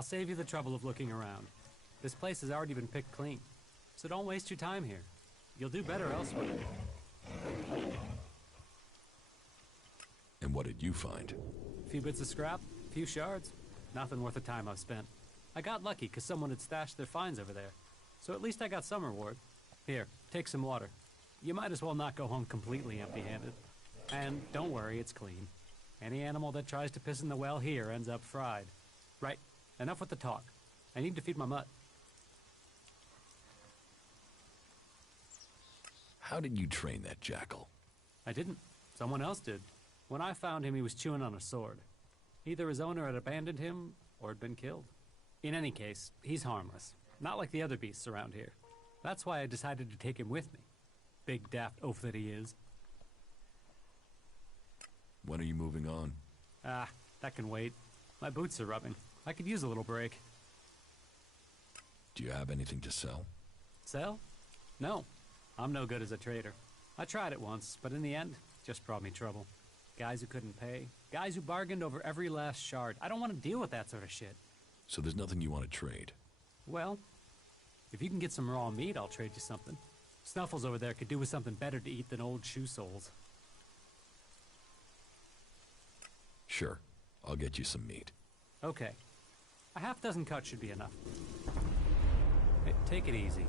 I'll save you the trouble of looking around. This place has already been picked clean, so don't waste your time here. You'll do better elsewhere. And what did you find? A few bits of scrap, a few shards. Nothing worth the time I've spent. I got lucky because someone had stashed their finds over there, so at least I got some reward. Here, take some water. You might as well not go home completely empty-handed. And don't worry, it's clean. Any animal that tries to piss in the well here ends up fried. Right, enough with the talk. I need to feed my mutt. How did you train that jackal? I didn't. Someone else did. When I found him, he was chewing on a sword. Either his owner had abandoned him, or had been killed. In any case, he's harmless. Not like the other beasts around here. That's why I decided to take him with me. Big daft oaf that he is. When are you moving on? Ah, that can wait. My boots are rubbing. I could use a little break. Do you have anything to sell? Sell? No. I'm no good as a trader. I tried it once, but in the end, just brought me trouble. Guys who couldn't pay. Guys who bargained over every last shard. I don't want to deal with that sort of shit. So there's nothing you want to trade? Well, if you can get some raw meat, I'll trade you something. Snuffles over there could do with something better to eat than old shoe soles. Sure. I'll get you some meat. Okay. A half dozen cuts should be enough. Hey, take it easy.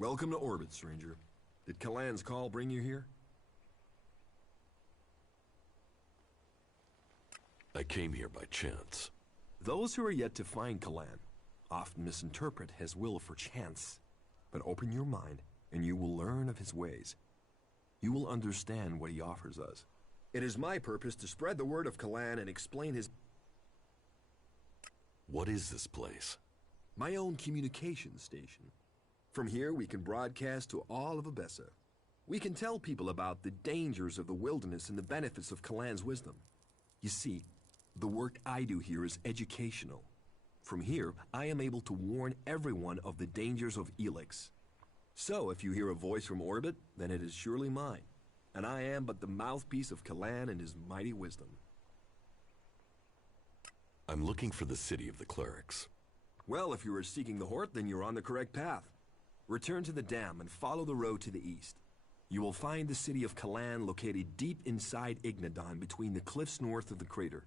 Welcome to orbit, stranger. Did Kalan's call bring you here? I came here by chance. Those who are yet to find Kalan often misinterpret his will for chance. But open your mind, and you will learn of his ways. You will understand what he offers us. It is my purpose to spread the word of Kalan and explain his... What is this place? My own communications station. From here, we can broadcast to all of Abessa. We can tell people about the dangers of the wilderness and the benefits of Kalan's wisdom. You see, the work I do here is educational. From here, I am able to warn everyone of the dangers of Elex. So, if you hear a voice from orbit, then it is surely mine. And I am but the mouthpiece of Kalan and his mighty wisdom. I'm looking for the city of the clerics. Well, if you are seeking the Hort, then you're on the correct path. Return to the dam and follow the road to the east. You will find the city of Kalan located deep inside Ignadon between the cliffs north of the crater.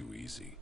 Too easy.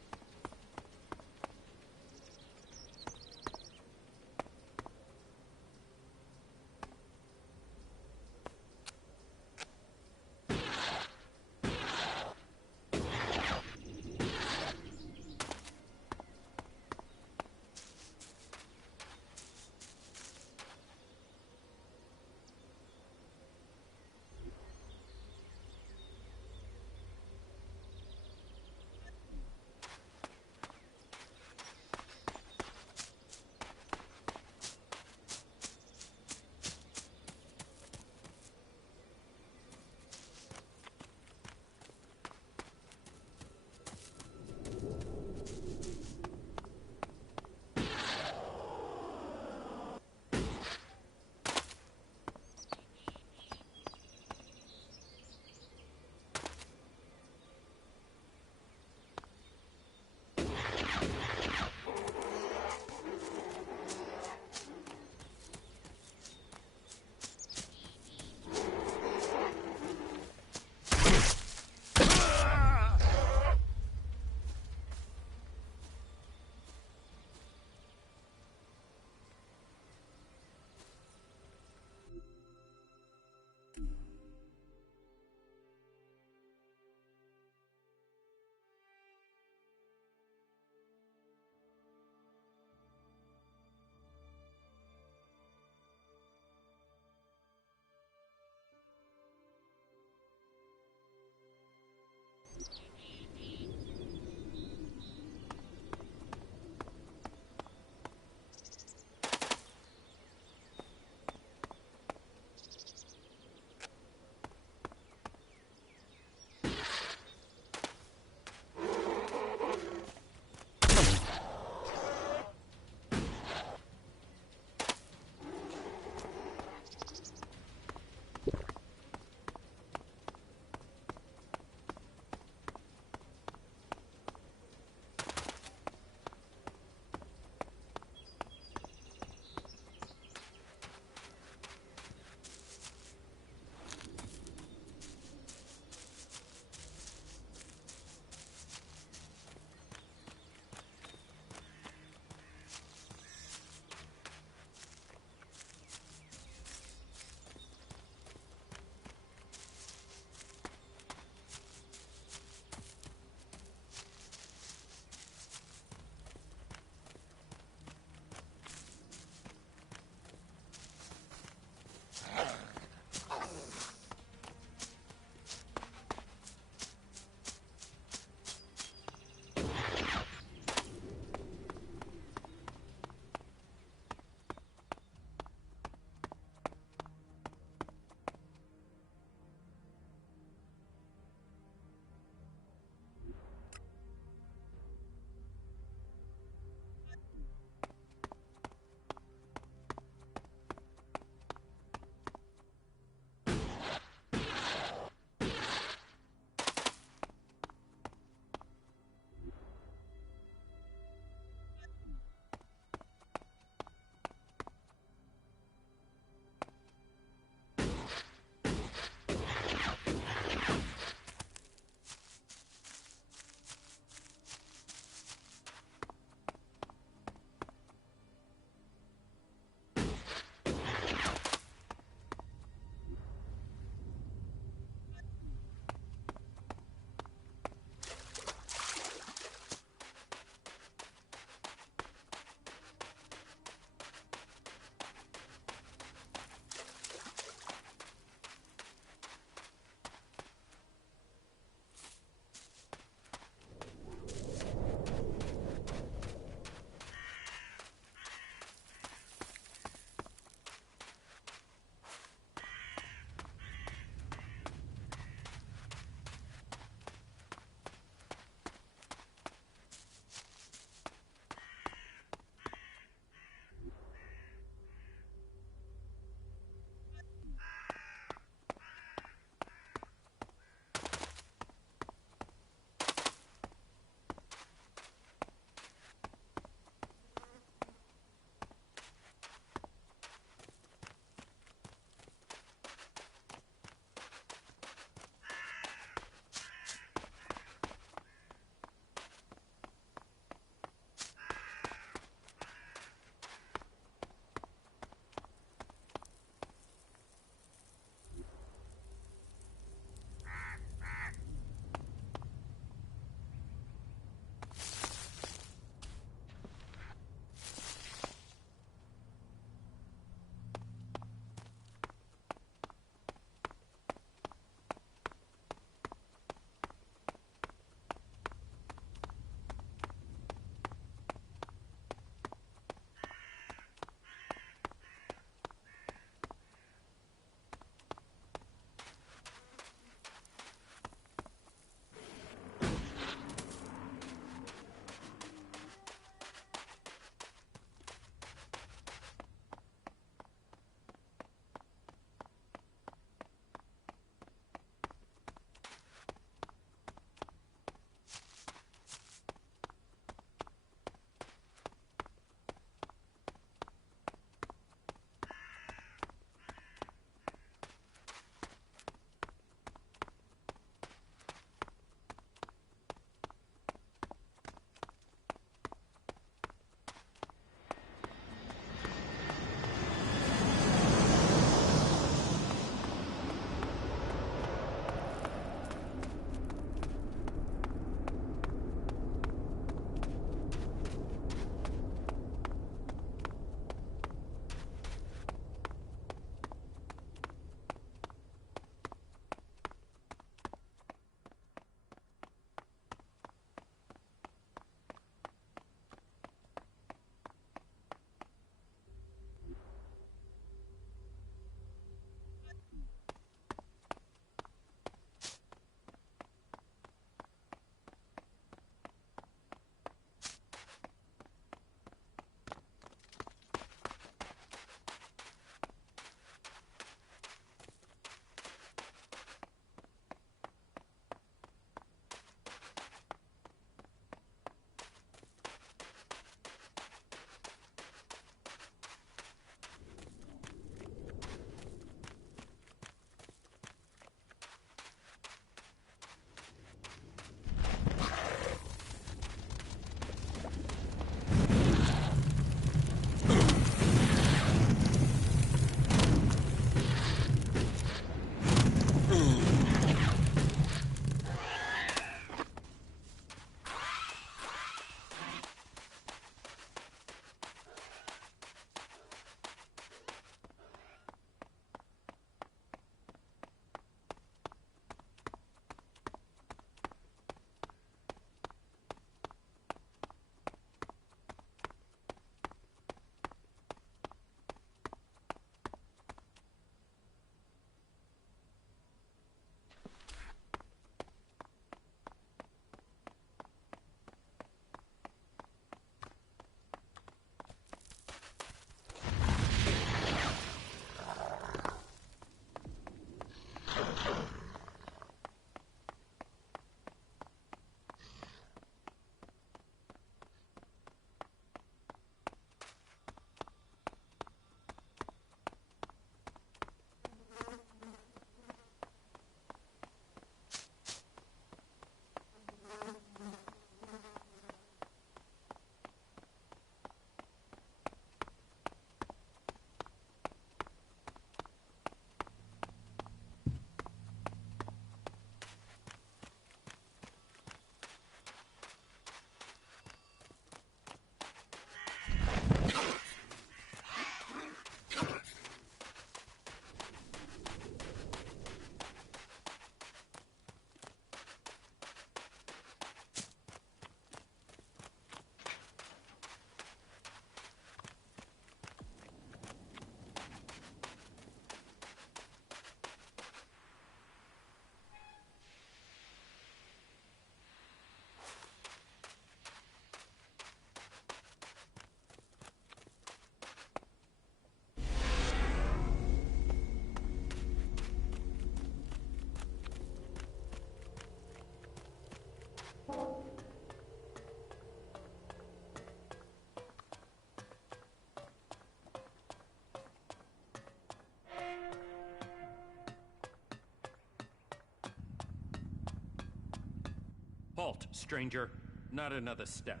Halt, stranger. Not another step.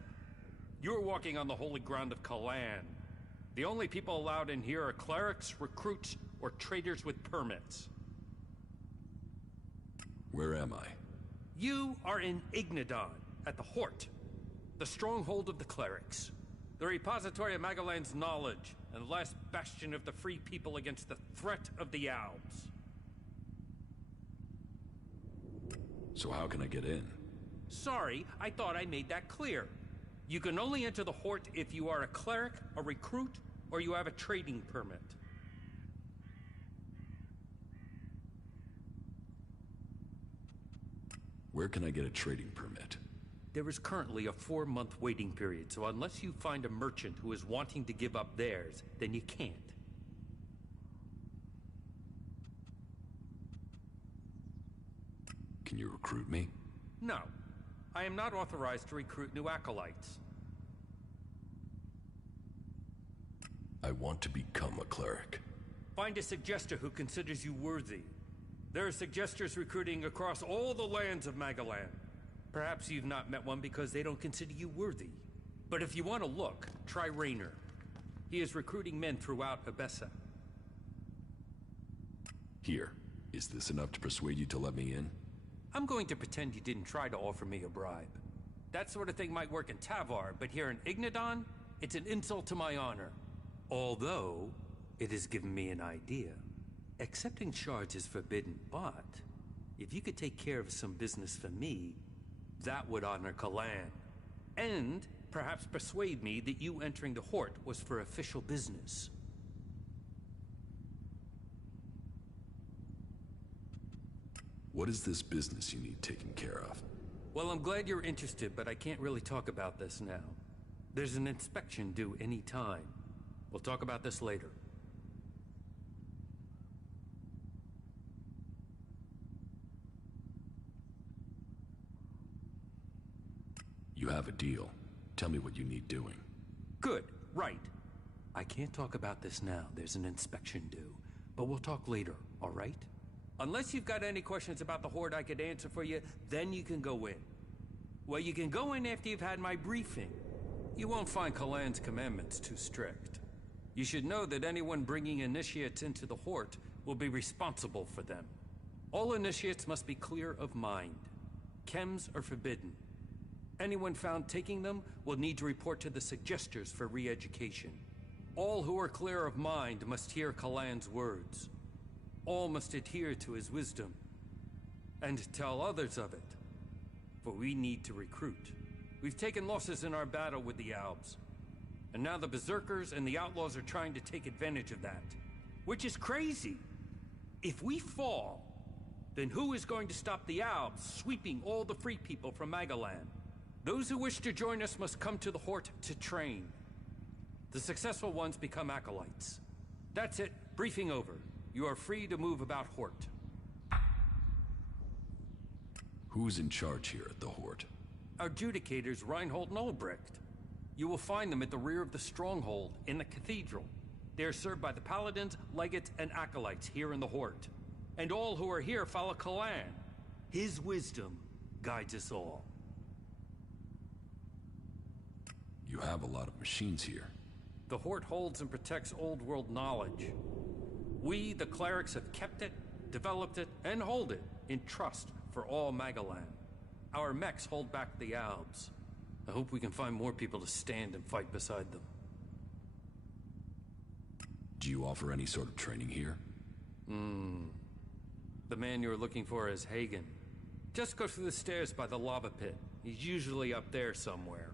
You're walking on the holy ground of Kalan. The only people allowed in here are clerics, recruits, or traders with permits. Where am I? You are in Ignadon, at the Hort, the stronghold of the clerics, the repository of Magalan's knowledge, and the last bastion of the free people against the threat of the Alps. So how can I get in? Sorry, I thought I made that clear. You can only enter the Hort if you are a cleric, a recruit, or you have a trading permit. Where can I get a trading permit? There is currently a 4-month waiting period, so unless you find a merchant who is wanting to give up theirs, then you can't. Can you recruit me? No. I am not authorized to recruit new acolytes. I want to become a cleric. Find a suggester who considers you worthy. There are suggesters recruiting across all the lands of Magalan. Perhaps you've not met one because they don't consider you worthy. But if you want to look, try Raynor. He is recruiting men throughout Abessa. Here, is this enough to persuade you to let me in? I'm going to pretend you didn't try to offer me a bribe. That sort of thing might work in Tavar, but here in Ignadon, it's an insult to my honor. Although, it has given me an idea. Accepting shards is forbidden, but if you could take care of some business for me, that would honor Kalan. And perhaps persuade me that you entering the Hort was for official business. What is this business you need taken care of? Well, I'm glad you're interested, but I can't really talk about this now. There's an inspection due any time. We'll talk about this later. You have a deal. Tell me what you need doing. Good, right. I can't talk about this now. There's an inspection due. But we'll talk later, all right? Unless you've got any questions about the Horde I could answer for you, then you can go in. Well, you can go in after you've had my briefing. You won't find Kalan's commandments too strict. You should know that anyone bringing initiates into the Horde will be responsible for them. All initiates must be clear of mind. Chems are forbidden. Anyone found taking them will need to report to the suggesters for re-education. All who are clear of mind must hear Kalan's words. All must adhere to his wisdom, and tell others of it. For we need to recruit. We've taken losses in our battle with the Alps, and now the Berserkers and the Outlaws are trying to take advantage of that. Which is crazy. If we fall, then who is going to stop the Alps sweeping all the free people from Magalan? Those who wish to join us must come to the Hort to train. The successful ones become acolytes. That's it. Briefing over. You are free to move about Hort. Who's in charge here at the Hort? Our adjudicators, Reinhold and Ulbricht. You will find them at the rear of the stronghold in the cathedral. They are served by the paladins, legates, and acolytes here in the Hort. And all who are here follow Kalan. His wisdom guides us all. You have a lot of machines here. The Hort holds and protects old world knowledge. We, the clerics, have kept it, developed it, and hold it in trust for all Magalan. Our mechs hold back the Alps. I hope we can find more people to stand and fight beside them. Do you offer any sort of training here? The man you're looking for is Hagen. Just go through the stairs by the lava pit. He's usually up there somewhere.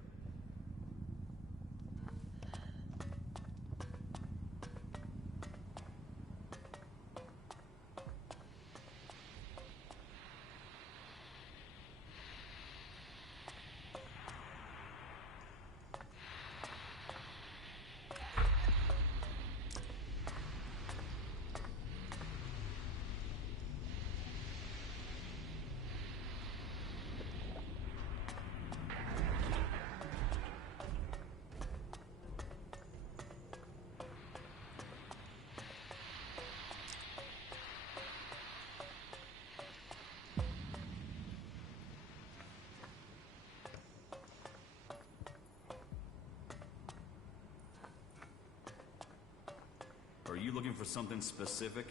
you looking for something specific?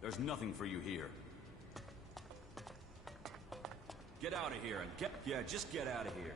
There's nothing for you here. Get out of here and just get out of here.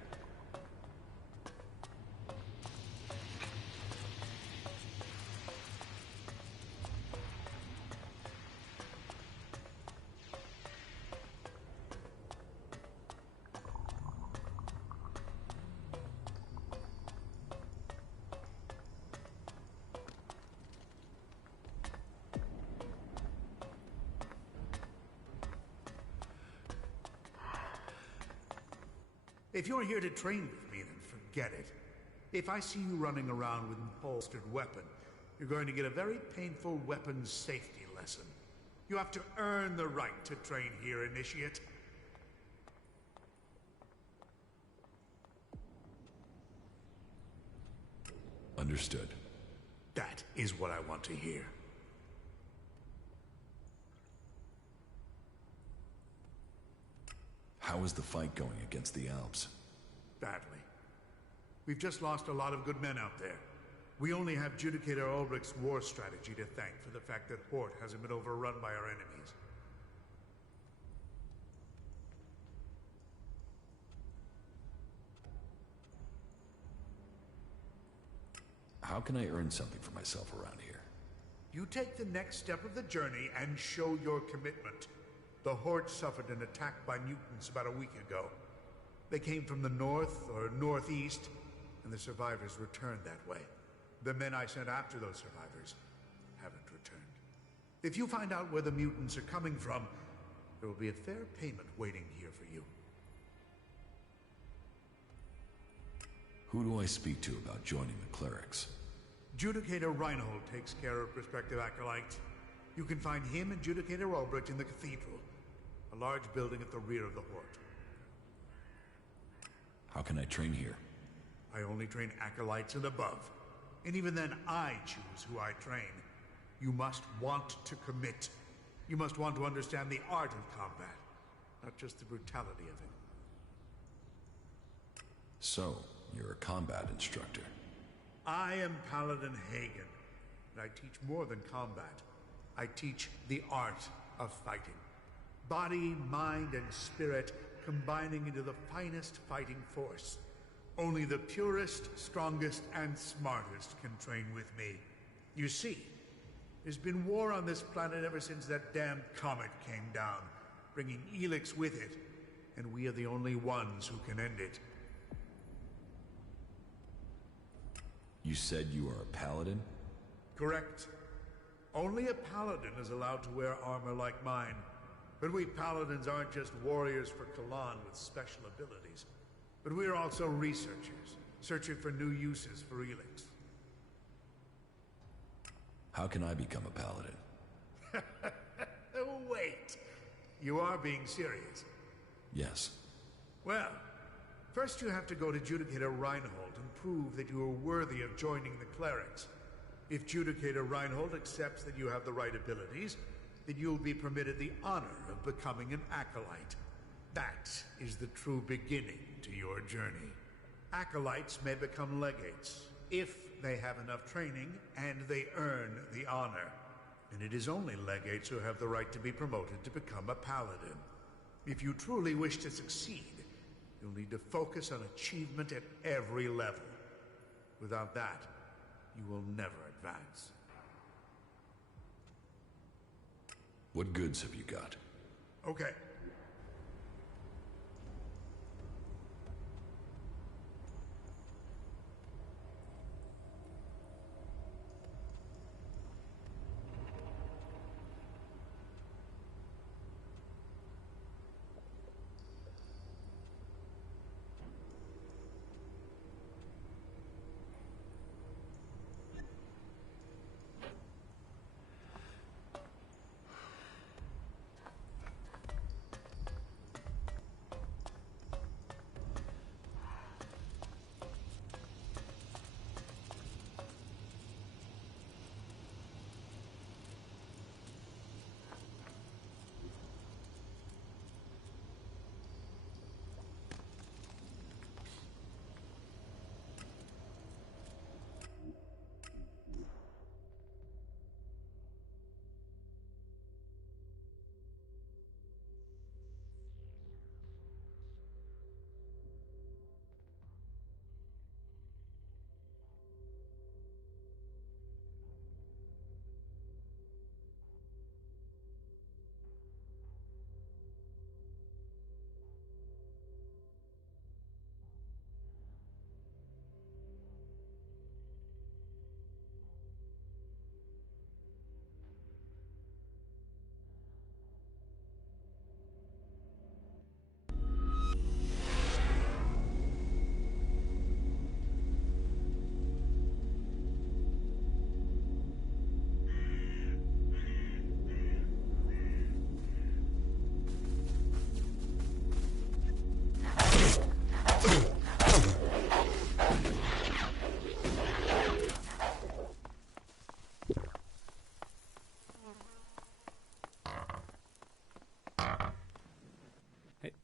If you're here to train with me, then forget it. If I see you running around with an holstered weapon, you're going to get a very painful weapons safety lesson. You have to earn the right to train here, Initiate. Understood. That is what I want to hear. How is the fight going against the Alps? Badly. We've just lost a lot of good men out there. We only have Judicator Ulbrich's war strategy to thank for the fact that Hort hasn't been overrun by our enemies. How can I earn something for myself around here? You take the next step of the journey and show your commitment. The Horde suffered an attack by mutants about a week ago. They came from the north or northeast, and the survivors returned that way. The men I sent after those survivors haven't returned. If you find out where the mutants are coming from, there will be a fair payment waiting here for you. Who do I speak to about joining the clerics? Judicator Reinhold takes care of prospective acolytes. You can find him and Judicator Ulbrich in the cathedral, a large building at the rear of the Horde. How can I train here? I only train acolytes and above. And even then, I choose who I train. You must want to commit. You must want to understand the art of combat, not just the brutality of it. So, you're a combat instructor. I am Paladin Hagen, and I teach more than combat. I teach the art of fighting. Body, mind, and spirit combining into the finest fighting force. Only the purest, strongest, and smartest can train with me. You see, there's been war on this planet ever since that damn comet came down, bringing Elex with it, and we are the only ones who can end it. You said you are a paladin? Correct. Only a paladin is allowed to wear armor like mine. But we paladins aren't just warriors for Kalan with special abilities. But we are also researchers, searching for new uses for Elex. How can I become a paladin? Wait. You are being serious? Yes. Well, first you have to go to Judicator Reinhold and prove that you are worthy of joining the clerics. If Judicator Reinhold accepts that you have the right abilities, then you'll be permitted the honor of becoming an acolyte. That is the true beginning to your journey. Acolytes may become legates, if they have enough training and they earn the honor. And it is only legates who have the right to be promoted to become a paladin. If you truly wish to succeed, you'll need to focus on achievement at every level. Without that, you will never advance. What goods have you got? Okay.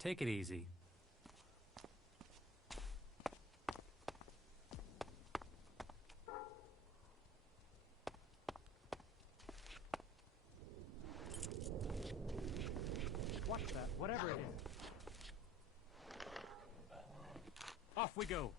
take it easy. Watch that, whatever it is. Off we go.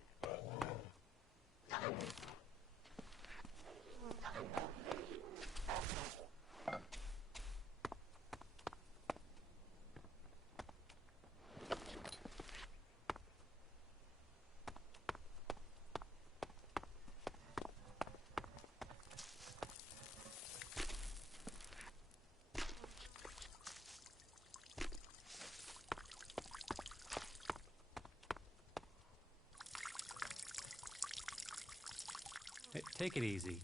Hey, take it easy.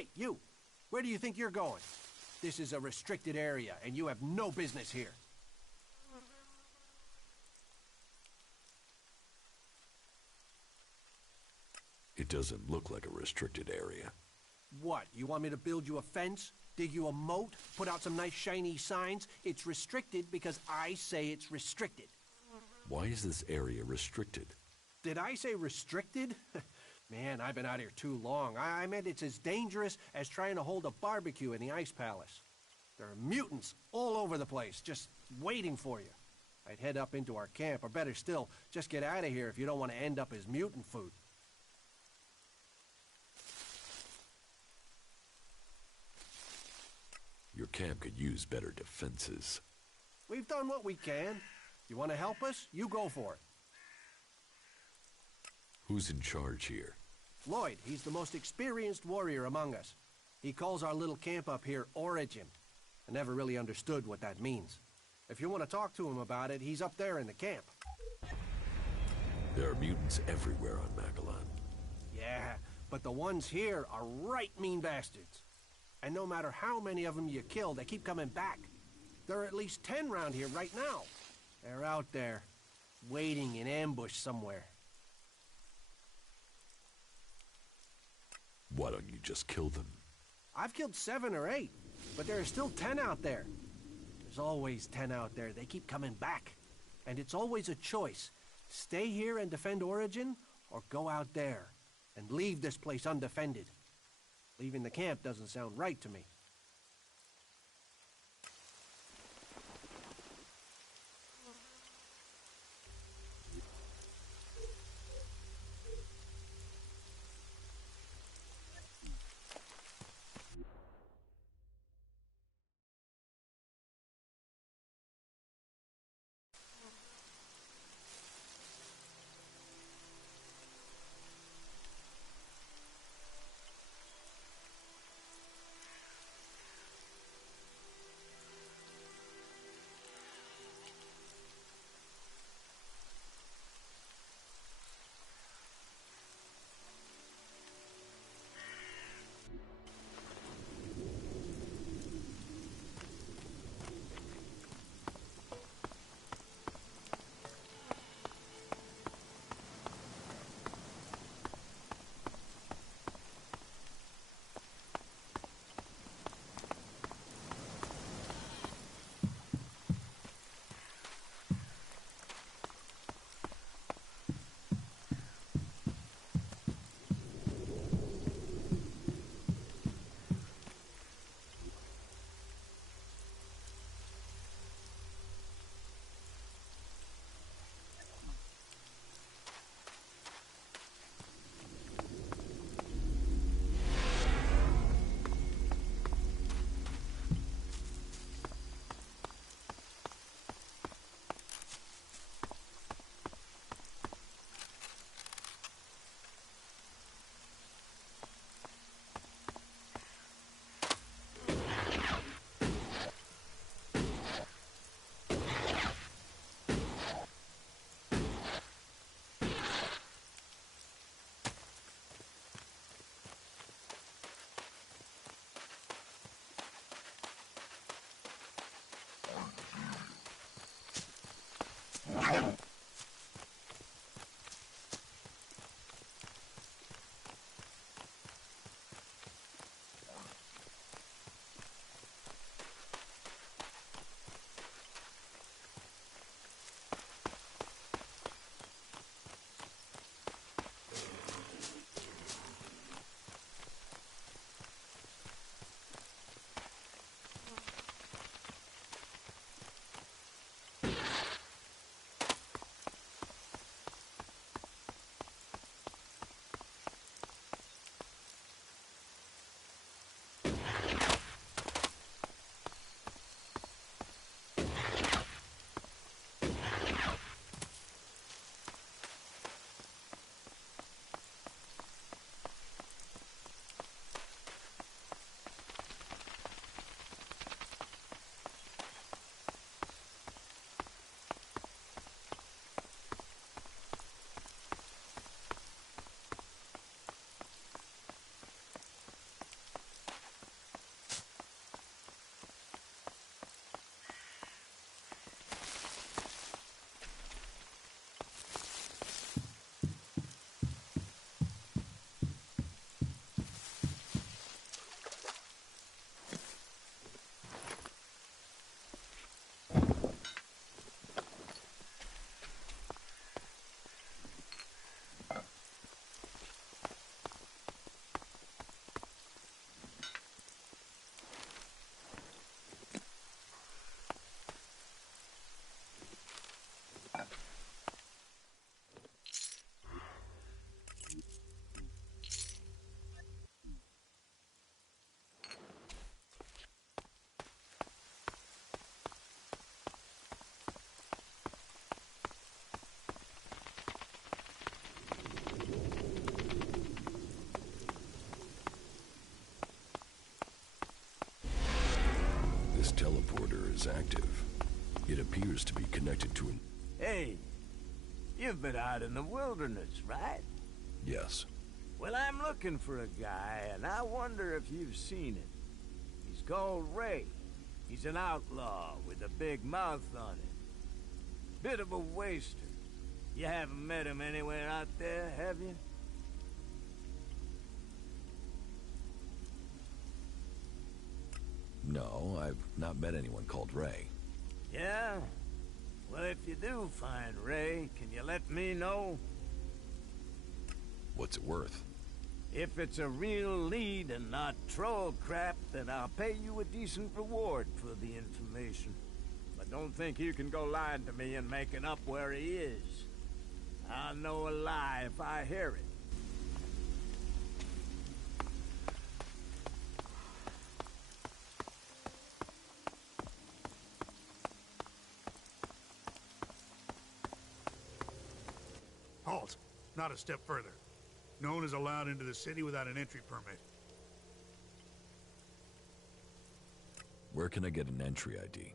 Hey, you! Where do you think you're going? This is a restricted area, and you have no business here. It doesn't look like a restricted area. What, you want me to build you a fence? Dig you a moat? Put out some nice shiny signs? It's restricted because I say it's restricted. Why is this area restricted? Did I say restricted? Man, I've been out here too long. I meant it's as dangerous as trying to hold a barbecue in the Ice Palace. There are mutants all over the place, just waiting for you. I'd head up into our camp, or better still, just get out of here if you don't want to end up as mutant food. Your camp could use better defenses. We've done what we can. You want to help us? You go for it. Who's in charge here? Lloyd, he's the most experienced warrior among us. He calls our little camp up here Origin. I never really understood what that means. If you want to talk to him about it, he's up there in the camp. There are mutants everywhere on Magellan. Yeah, but the ones here are right mean bastards. And no matter how many of them you kill, they keep coming back. There are at least 10 round here right now. They're out there, waiting in ambush somewhere. Why don't you just kill them? I've killed 7 or 8, but there are still 10 out there. There's always 10 out there. They keep coming back. And it's always a choice. Stay here and defend Origin, or go out there and leave this place undefended. Leaving the camp doesn't sound right to me. is active. It appears to be connected to an... Hey, you've been out in the wilderness, right? Yes. Well, I'm looking for a guy, and I wonder if you've seen him. He's called Ray. He's an outlaw with a big mouth on him. Bit of a waster. You haven't met him anywhere out there, have you? No, I've not met anyone called Ray. Yeah? Well, if you do find Ray, can you let me know? What's it worth? If it's a real lead and not troll crap, then I'll pay you a decent reward for the information. But don't think you can go lying to me and making up where he is. I'll know a lie if I hear it. Halt. Not a step further. No one is allowed into the city without an entry permit. Where can I get an entry ID?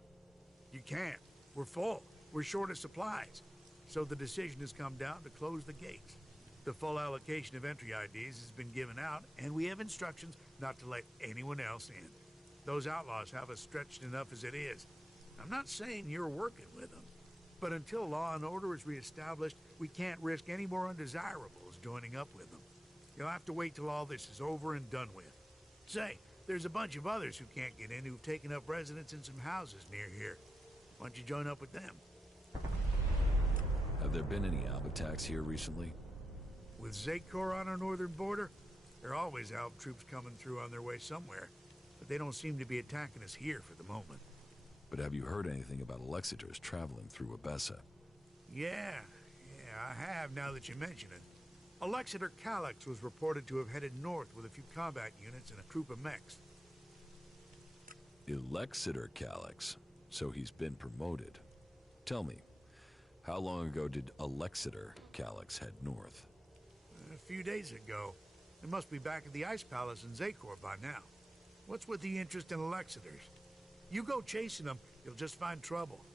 You can't. We're full. We're short of supplies. So the decision has come down to close the gates. The full allocation of entry IDs has been given out, and we have instructions not to let anyone else in. Those outlaws have us stretched enough as it is. I'm not saying you're working with them, but until law and order is reestablished, we can't risk any more undesirables joining up with them. You'll have to wait till all this is over and done with. Say, there's a bunch of others who can't get in who've taken up residence in some houses near here. Why don't you join up with them? Have there been any Alb attacks here recently? With Zakor on our northern border, there are always Alb troops coming through on their way somewhere, but they don't seem to be attacking us here for the moment. But have you heard anything about Alexiters traveling through Abessa? Yeah, I have now that you mention it. Alexiter Calyx was reported to have headed north with a few combat units and a troop of mechs. Alexiter Calyx, so he's been promoted. Tell me, how long ago did Alexiter Calyx head north? A few days ago. They must be back at the Ice Palace in Zakor by now. What's with the interest in Alexiters? You go chasing them, you'll just find trouble.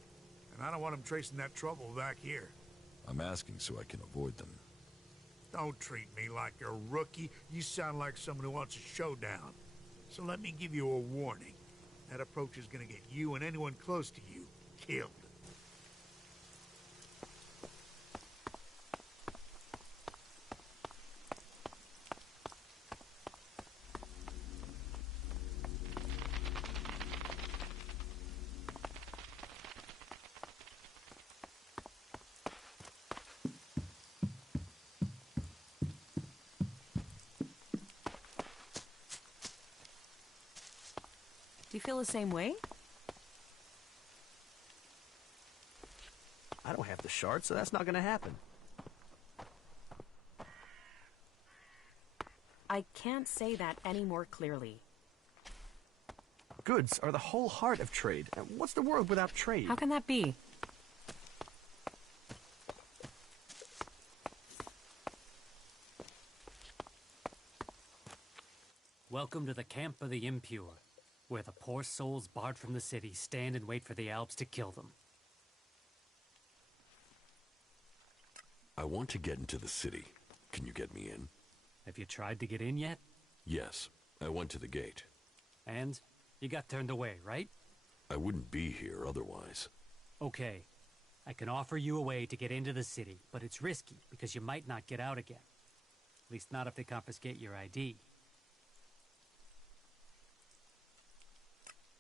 And I don't want them tracing that trouble back here. I'm asking so I can avoid them. Don't treat me like a rookie. You sound like someone who wants a showdown. So let me give you a warning. That approach is gonna get you and anyone close to you killed. Do you feel the same way? I don't have the shard, so that's not gonna happen. I can't say that any more clearly. Goods are the whole heart of trade. And what's the world without trade? How can that be? Welcome to the camp of the impure, where the poor souls barred from the city stand and wait for the Alps to kill them. I want to get into the city. Can you get me in? Have you tried to get in yet? Yes, I went to the gate. And you got turned away, right? I wouldn't be here otherwise. Okay. I can offer you a way to get into the city, but it's risky because you might not get out again. At least not if they confiscate your ID.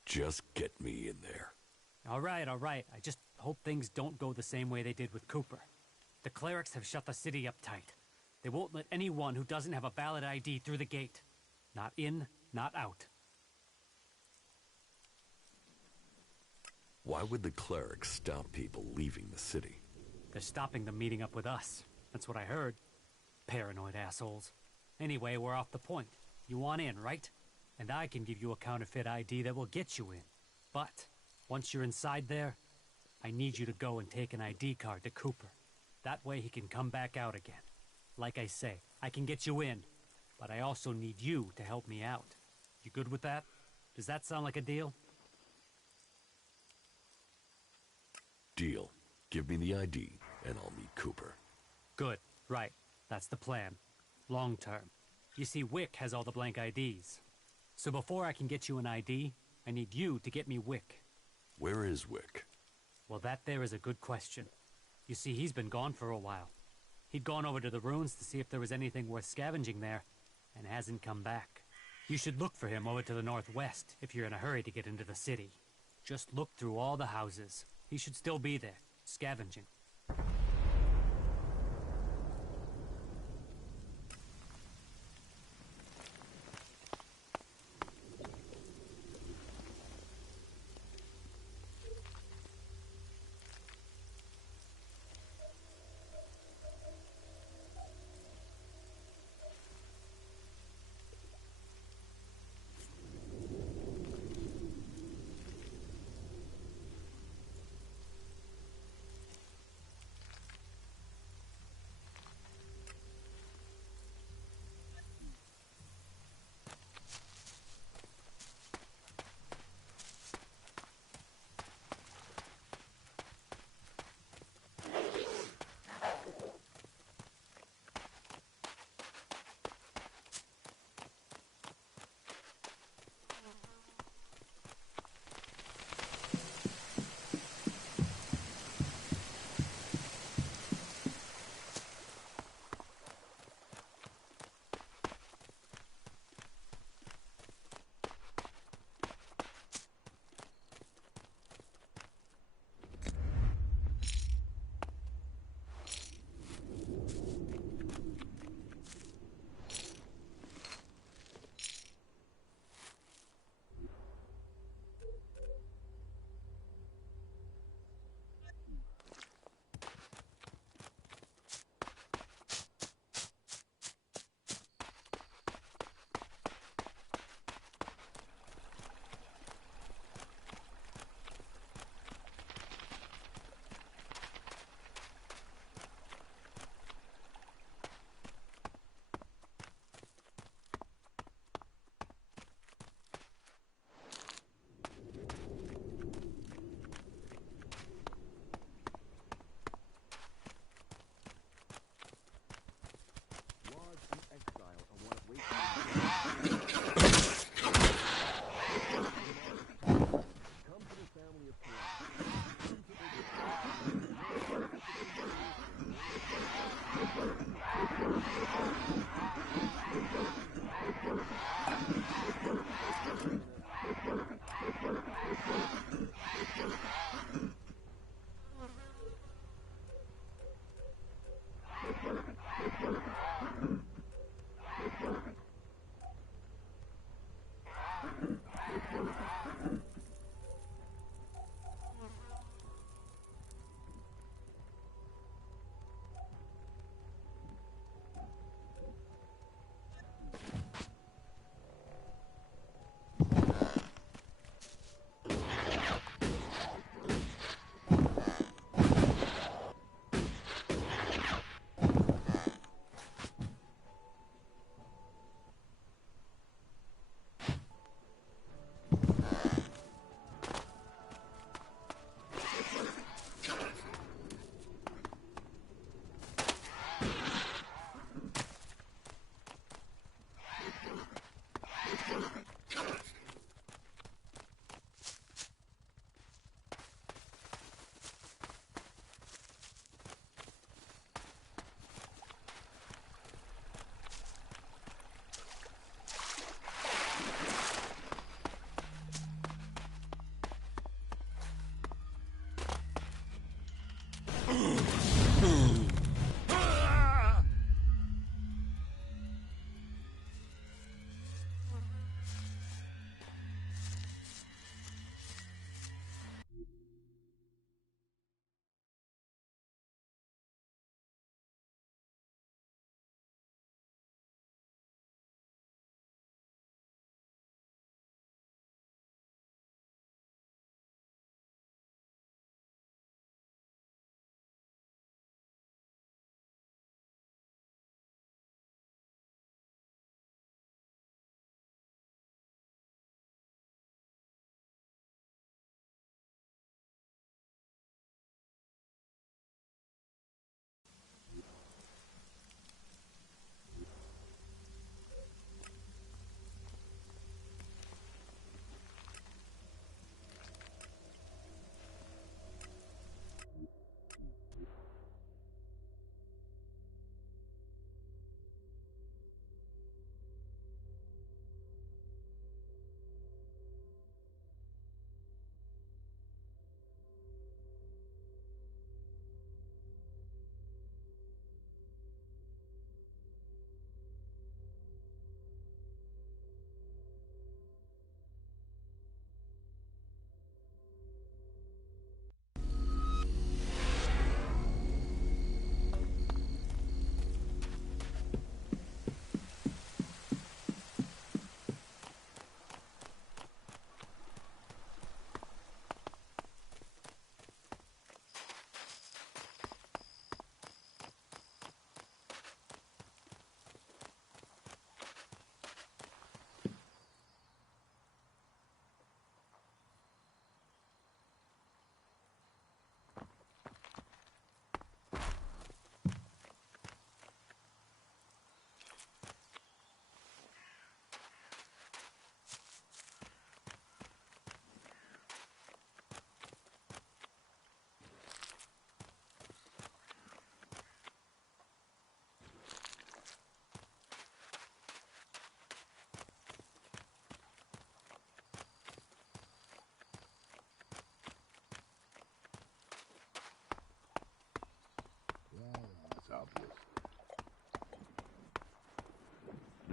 Just get me in there. All right. I just hope things don't go the same way they did with Cooper. The clerics have shut the city up tight. They won't let anyone who doesn't have a valid ID through the gate. Not in, not out. Why would the clerics stop people leaving the city? They're stopping them meeting up with us. That's what I heard. Paranoid assholes. Anyway, we're off the point. You want in, right? And I can give you a counterfeit ID that will get you in. But once you're inside there, I need you to go and take an ID card to Cooper. That way he can come back out again. Like I say, I can get you in, but I also need you to help me out. You good with that? Does that sound like a deal? Deal. Give me the ID, and I'll meet Cooper. Good. Right. That's the plan. Long term. You see, Wick has all the blank IDs. So before I can get you an ID, I need you to get me Wick. Where is Wick? Well, that there is a good question. You see, he's been gone for a while. He'd gone over to the ruins to see if there was anything worth scavenging there, and hasn't come back. You should look for him over to the northwest if you're in a hurry to get into the city. Just look through all the houses. He should still be there, scavenging.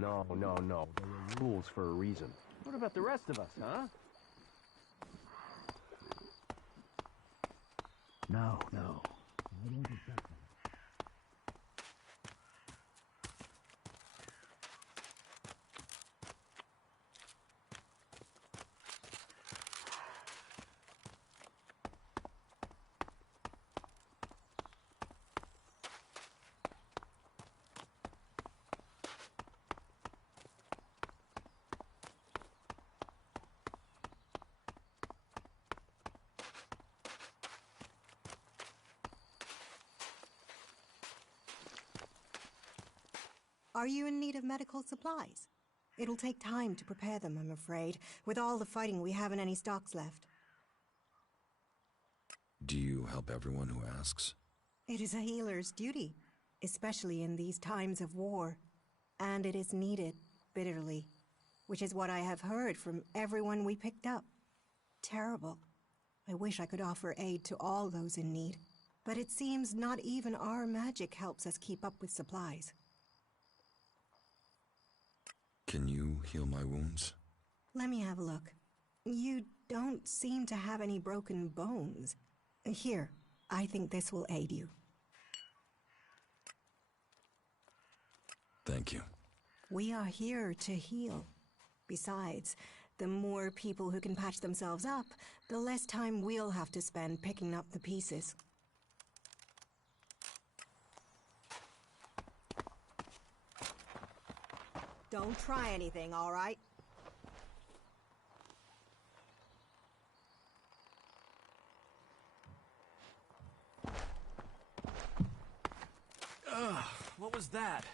No, no, no. There are rules for a reason. What about the rest of us, huh? No, no. Are you in need of medical supplies? It'll take time to prepare them, I'm afraid, with all the fighting we haven't any stocks left. Do you help everyone who asks? It is a healer's duty, especially in these times of war. And it is needed, bitterly, which is what I have heard from everyone we picked up. Terrible. I wish I could offer aid to all those in need, but it seems not even our magic helps us keep up with supplies. Can you heal my wounds? Let me have a look. You don't seem to have any broken bones. Here, I think this will aid you. Thank you. We are here to heal. Besides, the more people who can patch themselves up, the less time we'll have to spend picking up the pieces. Don't try anything, all right? Ugh, what was that?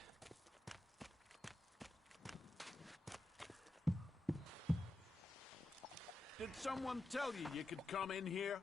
Did someone tell you you could come in here?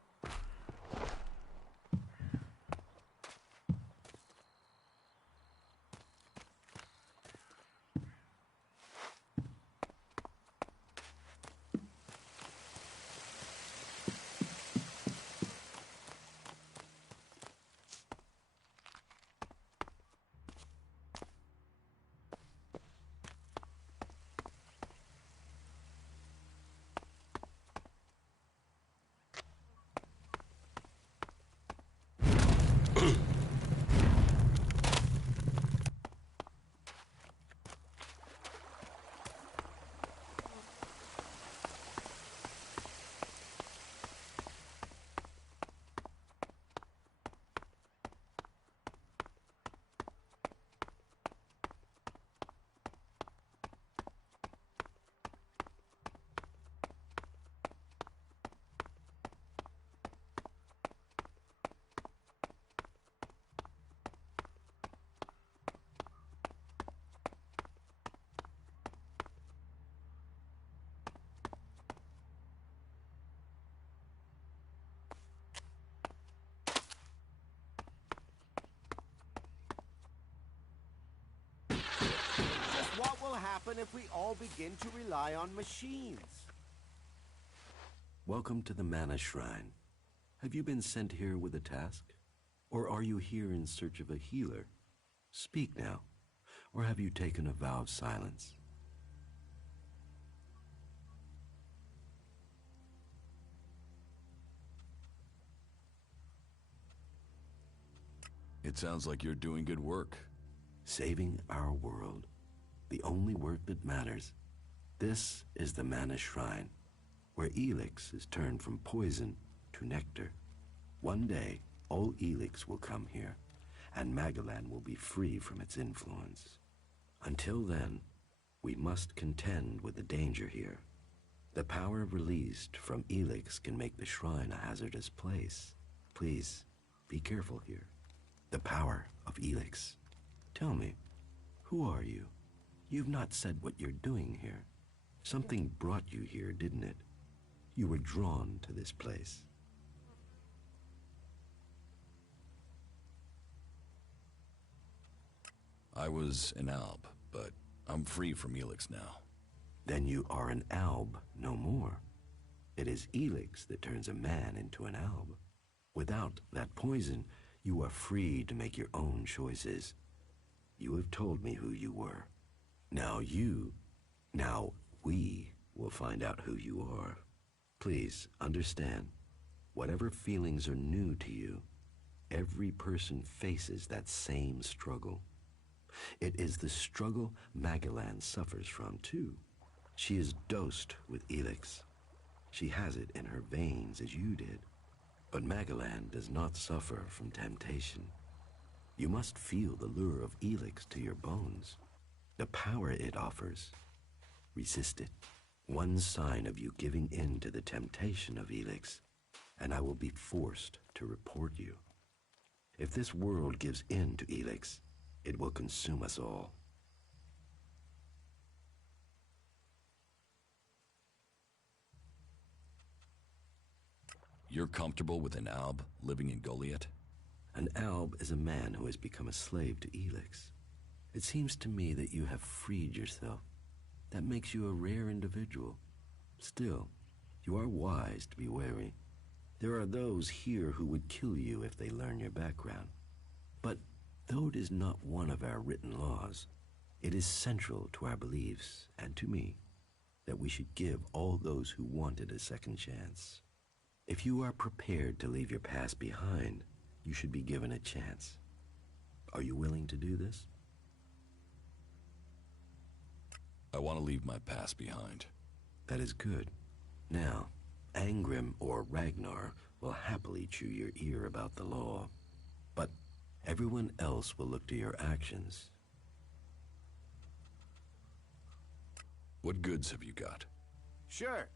What will happen if we all begin to rely on machines? Welcome to the Mana Shrine. Have you been sent here with a task? Or are you here in search of a healer? Speak now. Or have you taken a vow of silence? It sounds like you're doing good work. Saving our world. The only work that matters. This is the Mana Shrine, where Elex is turned from poison to nectar. One day, all Elex will come here, and Magalan will be free from its influence. Until then, we must contend with the danger here. The power released from Elex can make the shrine a hazardous place. Please, be careful here. The power of Elex. Tell me, who are you? You've not said what you're doing here. Something brought you here, didn't it? You were drawn to this place. I was an alb, but I'm free from Elex now. Then you are an alb no more. It is Elex that turns a man into an alb. Without that poison, you are free to make your own choices. You have told me who you were. Now we will find out who you are. Please understand, whatever feelings are new to you, every person faces that same struggle. It is the struggle Magellan suffers from, too. She is dosed with Elex. She has it in her veins as you did. But Magellan does not suffer from temptation. You must feel the lure of Elex to your bones. The power it offers. Resist it. One sign of you giving in to the temptation of Elex, and I will be forced to report you. If this world gives in to Elex, it will consume us all. You're comfortable with an Alb living in Goliath? An Alb is a man who has become a slave to Elex. It seems to me that you have freed yourself. That makes you a rare individual. Still, you are wise to be wary. There are those here who would kill you if they learn your background. But though it is not one of our written laws, it is central to our beliefs and to me that we should give all those who want it a second chance. If you are prepared to leave your past behind, you should be given a chance. Are you willing to do this? I want to leave my past behind. That is good. Now, Angrim or Ragnar will happily chew your ear about the law, but everyone else will look to your actions. What goods have you got? Sure.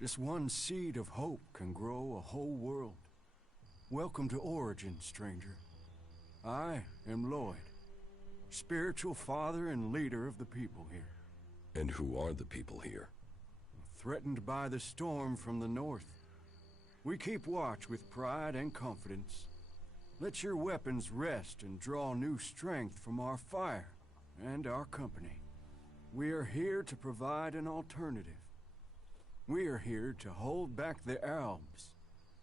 Just one seed of hope can grow a whole world. Welcome to Origin, stranger. I am Lloyd, spiritual father and leader of the people here. And who are the people here? Threatened by the storm from the north. We keep watch with pride and confidence. Let your weapons rest and draw new strength from our fire and our company. We are here to provide an alternative. We are here to hold back the Alps,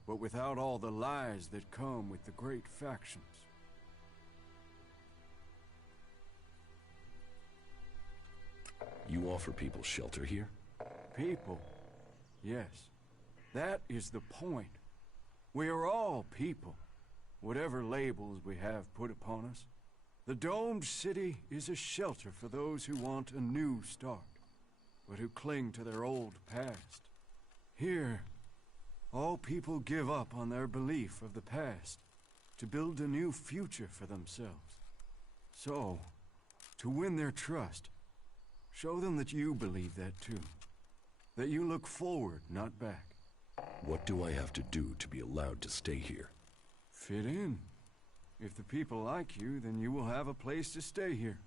but without all the lies that come with the great factions. You offer people shelter here? People? Yes. That is the point. We are all people, whatever labels we have put upon us. The domed city is a shelter for those who want a new start, but who cling to their old past. Here, all people give up on their belief of the past to build a new future for themselves. So, to win their trust, show them that you believe that too. That you look forward, not back. What do I have to do to be allowed to stay here? Fit in. If the people like you, then you will have a place to stay here.